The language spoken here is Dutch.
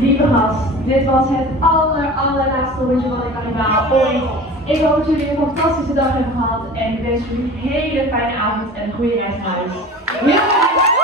Lieve gast, dit was het allerlaatste rondje van de Carnaval ooit. Ik hoop dat jullie een fantastische dag hebben gehad en ik wens jullie een hele fijne avond en een goede reis naar huis.